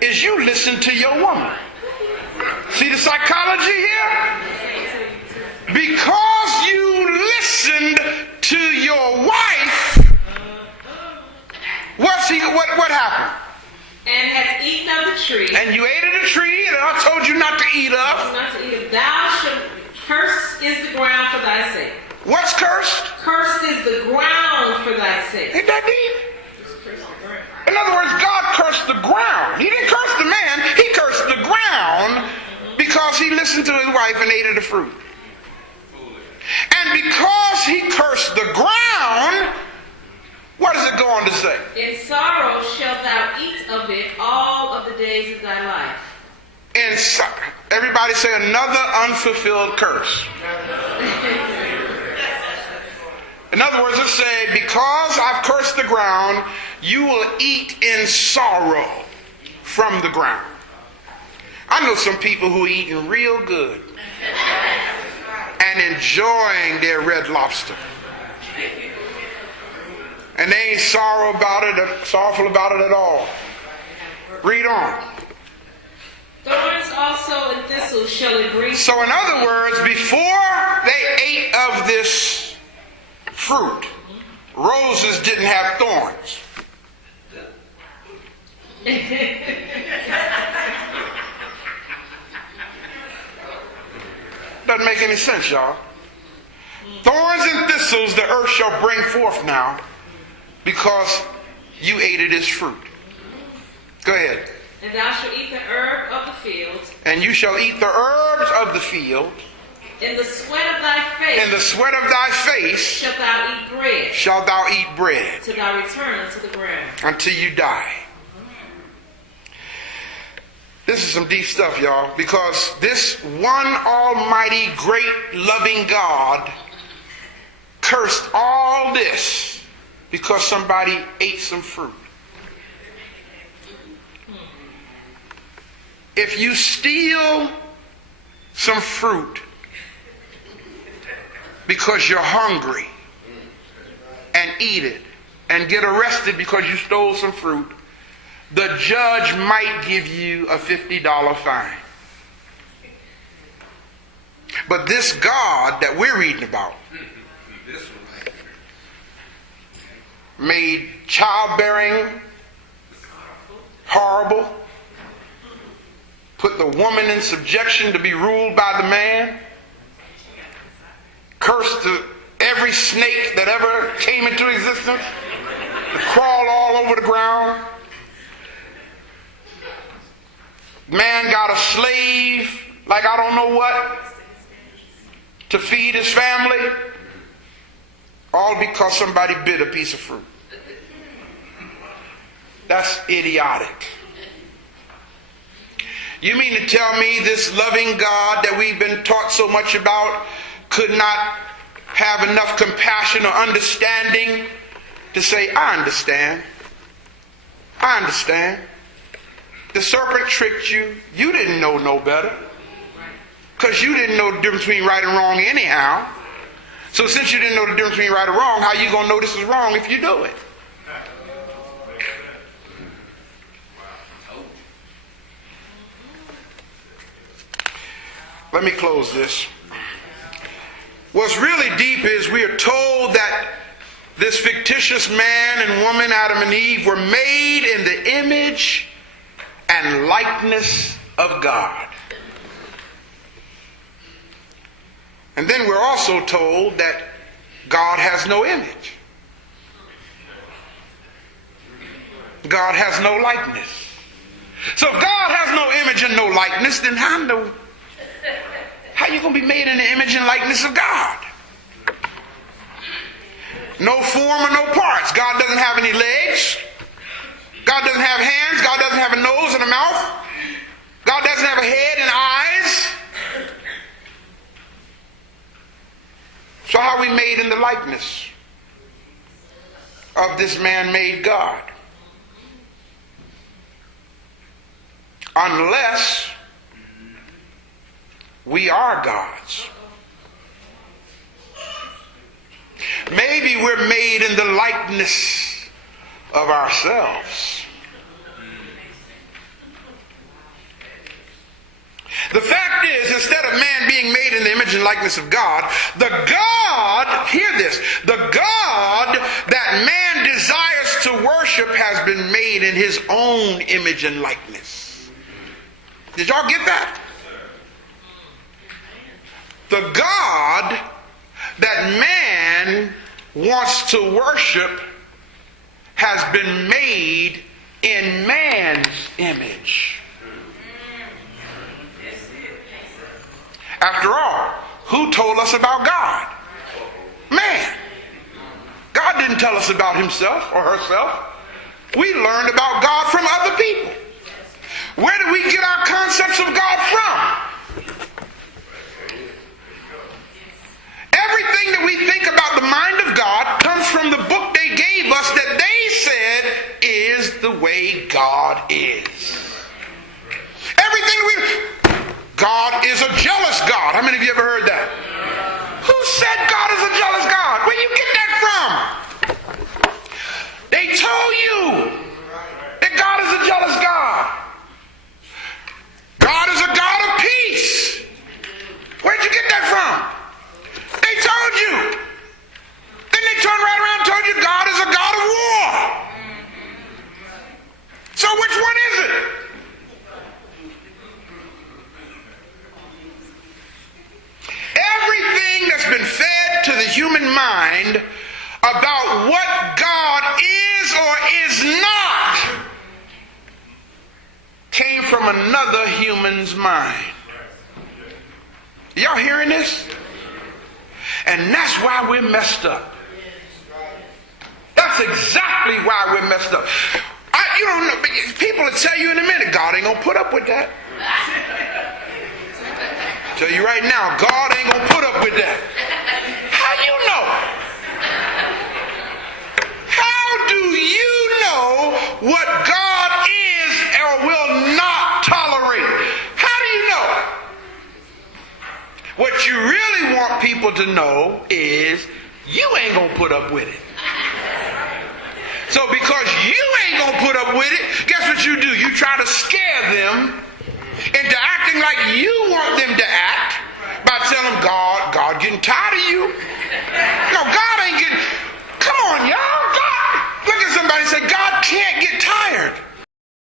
is you listen to your woman. See the psychology here? Because you listened to your wife, what happened? And has eaten of the tree. And you ate of the tree that I told you not to eat of. Not to eat of. Thou shalt, cursed is the ground for thy sake. What's cursed? Cursed is the ground for thy sake. Ain't that deep? In other words, God cursed the ground. He didn't curse the man. He cursed the ground because he listened to his wife and ate of the fruit. And because he cursed the ground, what does it go on to say? In sorrow shalt thou eat of it all of the days of thy life. Everybody say another unfulfilled curse. In other words, it said, because I've cursed the ground, you will eat in sorrow from the ground. I know some people who are eating real good and enjoying their red lobster. And they ain't sorrowful about it at all. Read on. Thorns also and thistles shall it bring. So in other words, before they ate of this fruit, roses didn't have thorns. Doesn't make any sense, y'all. Thorns and thistles the earth shall bring forth now, because you ate of this fruit. Go ahead. And thou shalt eat the herb of the field. And you shall eat the herbs of the field. In the sweat of thy face. In the sweat of thy face. Shalt thou eat bread. Shalt thou eat bread. Till thou return unto the ground. Until you die. This is some deep stuff, y'all, because this one almighty, great, loving God cursed all this because somebody ate some fruit. If you steal some fruit because you're hungry and eat it and get arrested because you stole some fruit, the judge might give you a $50 fine. But this God that we're reading about made childbearing horrible, put the woman in subjection to be ruled by the man, cursed every snake that ever came into existence to crawl all over the ground. Man got a slave like I don't know what to feed his family, all because somebody bit a piece of fruit. That's idiotic. You mean to tell me this loving God that we've been taught so much about could not have enough compassion or understanding to say, I understand. I understand. The serpent tricked you. You didn't know no better. Because you didn't know the difference between right and wrong anyhow. So since you didn't know the difference between right and wrong, how are you going to know this is wrong if you do it? Let me close this. What's really deep is we are told that this fictitious man and woman, Adam and Eve, were made in the image and likeness of God. And then we're also told that God has no image. God has no likeness. So if God has no image and no likeness, then how are you going to be made in the image and likeness of God? No form or no parts. God doesn't have any legs. God doesn't have hands. God doesn't have a nose and a mouth. God doesn't have a head and eyes. So how are we made in the likeness of this man-made God? Unless we are gods. Maybe we're made in the likeness of ourselves. The fact is, instead of man being made in the image and likeness of God, the God, hear this, the God that man desires to worship has been made in his own image and likeness. Did y'all get that? The God that man wants to worship has been made in man's image. After all, who told us about God? Man. God didn't tell us about himself or herself. We learned about God from other people. Where do we get our concepts of God from? Everything that we think about the mind of God comes from the book they gave us that they said is the way God is. God is a jealous God. How many of you ever heard that? Who said God is a jealous God? Where you get that from? They told you that God is a jealous God. God is a God of peace. Where'd you get that from? They told you. Then they turned right around and told you God is a God of war. So which one is it? Everything that's been fed to the human mind about what God is or is not came from another human's mind. Y'all hearing this? And that's why we're messed up. That's exactly why we're messed up. People will tell you in a minute, God ain't gonna put up with that. Tell you right now, God ain't gonna put up with that. How you know? How do you know what God is or will not tolerate? How do you know? What you really want people to know is you ain't gonna put up with it. So because you ain't gonna put up with it, guess what you do? You try to scare them into acting like you want them to act by telling them, God getting tired of you. No, God ain't getting, come on y'all. God, look at somebody and say, God can't get tired.